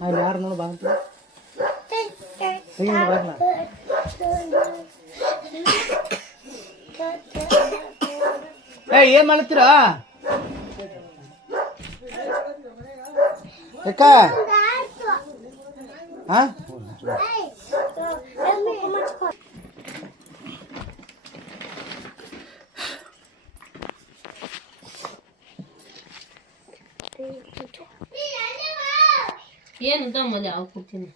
ಅಲ್ಲಿ ಯಾರು ನೋಡು ಬಾಂತ ಏನ್ ಮಾಡ್ತೀರಾ ಯಾಕ ಏನು ದಮ್ಮಲ್ಲಿ ಯಾವ ಕೊಡ್ತೀನಿ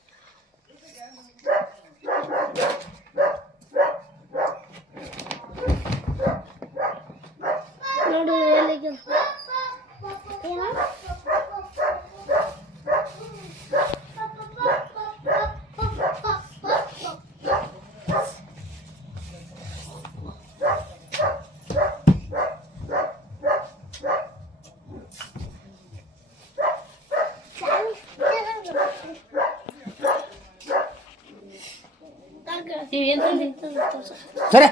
ನೋಡು ಎಲ್ಲಿಗೆ ಸರಿ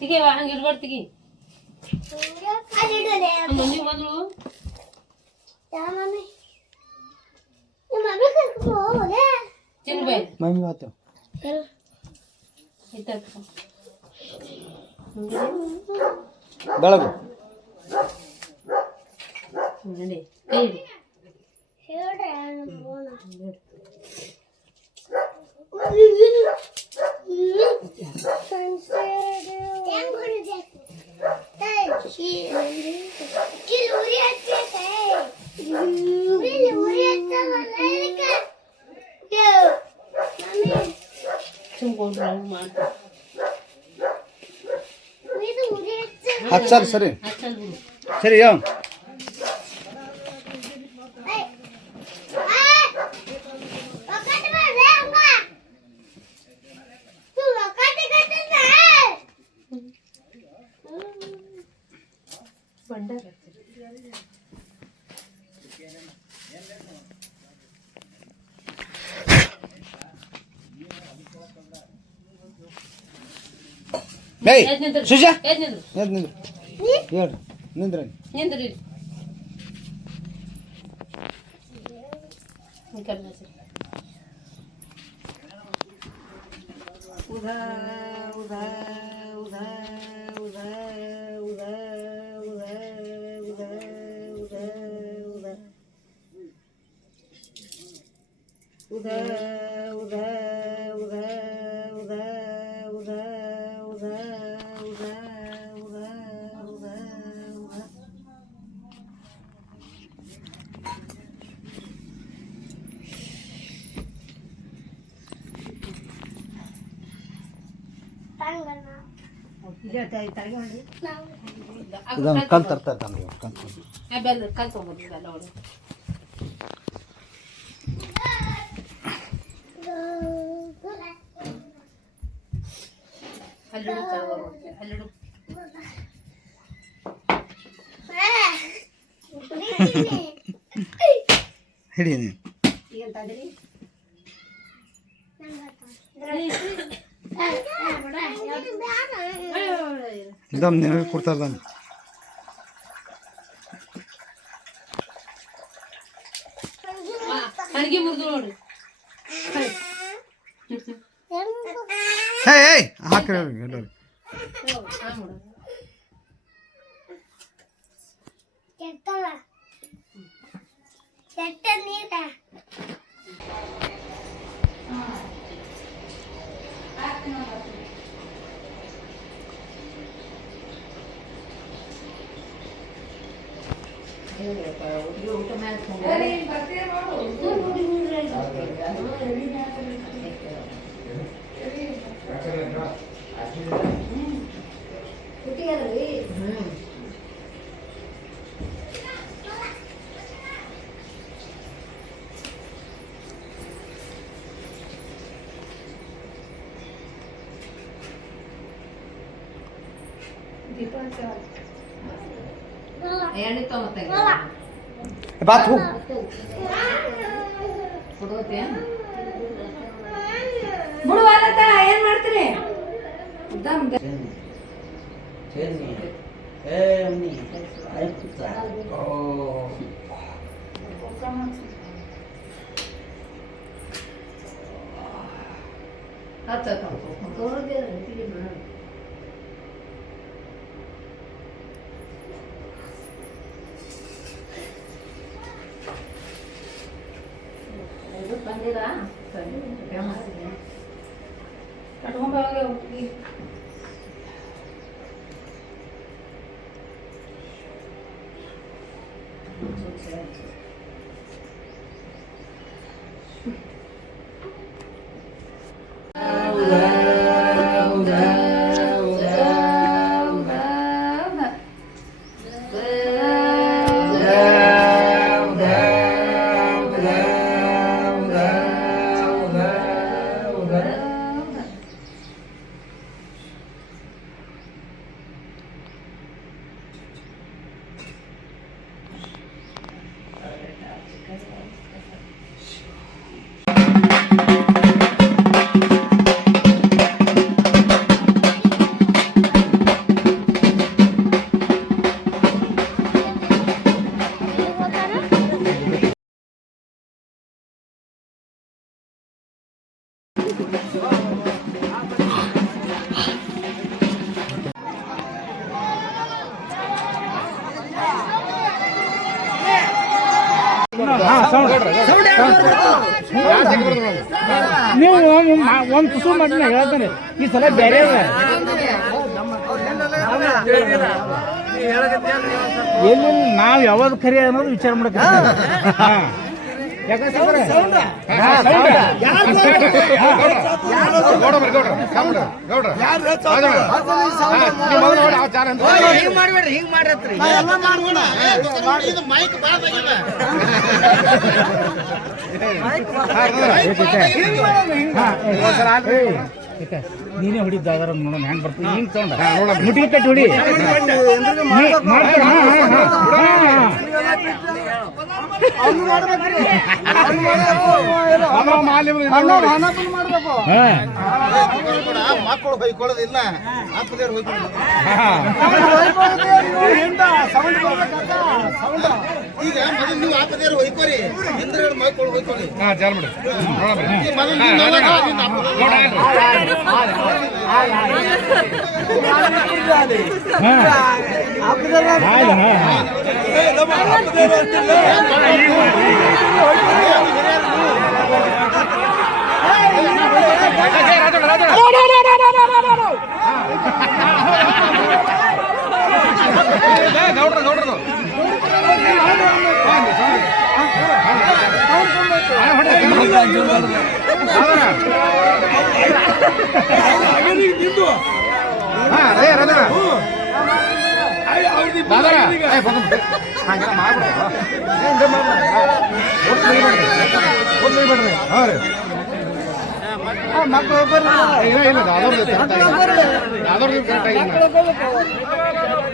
ತಿಗೆ ಹಂಗೆ ಇರ್ಬಾರ್ದು ತಿಗಿ ಮಮ್ಮಿ ಮೊದಲು ಚಿನ್ಬಾಯ್ ಮಮ್ಮಿ ಆತು ಬೆಳಗು ನಡಿ ಕೈ ಹಿಡಿ ಹಚ್ಚಲ್ ಸರಿ ಸರಿ ಯಾವ ಸುಜಾ ನಿಂದ್ರು ಹೇಳ್ರಿ ನಿಂದ್ರಿ ನಿಂದ್ರಿ ಉದಾ ಉದಾ ಉದಾ ಉದಾ ಉದಾ ಉದಾ ಉದಾ ಉದಾ ಉದಾ ಉದಾ ಉದಾ ಉದಾ ಉದಾ ಉದಾ ಕಲ್ ತರ್ತಾರೆ ಕಲ್ ತಗೊಂಡ್ಬಿಟ್ಟಿಲ್ಲ ಅವಳು ಅಲ್ಲಿಡು ಅಲ್ಲಿಡು ಹಿಡಿ ಇದಮ್ ನಿನಗೆ ಕೊಡ್ತಾರ ಅಡಿಗೆ ಮುರಿದು ನೋಡಿ ಹಾಕ್ರಿ ಎಲ್ಲರೂ ಊಟ ಮಾಡ್ಕೊಂಡು ಎಣ್ಣೆ ತಗೋತ ಬಾತ್ ಹೋಗ್ ಕೊಡೋತೆ ಬಿಡು ವಾಲತ್ತ ಏನ್ ಮಾಡ್ತೀರಿ ದಮ್ ಬಂದಿರಾ ಕಟ್ಕೊಂಡ್ ಹೋಗಿ ನೀವು ಒಂದು ಕುಸು ಮಾಡಿ ನಾ ಹೇಳ್ತೇನೆ ಈ ಸಲ ಬೇರೆ ಎಲ್ಲಿ ನಾವು ಯಾವ್ದು ಖರಿ ಅನ್ನೋದು ವಿಚಾರ ಮಾಡಕ್ಕೆ ಹಿಂಗ್ ಮಾಡ್ರಿ ನೀನೇ ಹೊಡಿದ್ದಾದ್ರ ನೋಡೋಣ ಹೆಂಗ್ ಬರ್ತೀನಿ ಹಿಂಗ್ ತಗೊಂಡ ಮುಟ್ಟಿಗೆ ಕಟ್ಟಿ ಹೊಡಿ ಮಕ್ಕಳು ಹೊಯ್ಕೊಳ್ಳೋದಿಲ್ಲ ಅಪ್ಪದೇವ್ರು ಈಗ ಮೊದಲು ನೀವು ಅಪ್ಪದೇವ್ರು ಹೊಯ್ಕೋರಿ ಹಿಂದ್ರಗಡೆ ಮಕ್ಕಳು ಹೊಯ್ಕೊಳ್ಳಿ Vamos,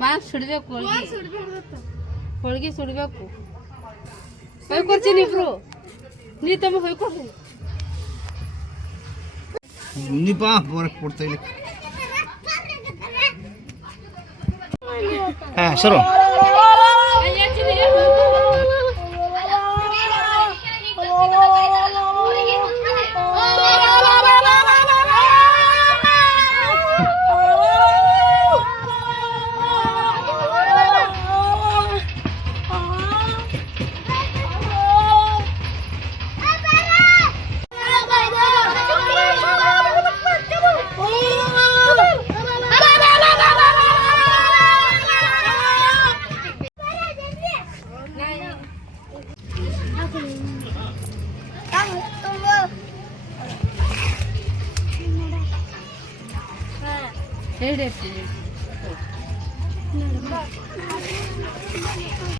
ಬಾ ಸುಡ್ಬೇಕು ಹೋಳ್ಗಿ ಸುಡ್ಬೇಕು ಹೊಯ್ಕೊಡ್ತೀನಿ ಇಬ್ರು ನೀ ತಮ್ಮ ಹೊಯ್ಕೊಡ್ರಿ ನಿಪಾ ಬೋರಕ್ಕೆ ಕೊಡ್ತಾ ಇಲ್ಲ ಹಾಂ ಸರು ಹೇಳಿ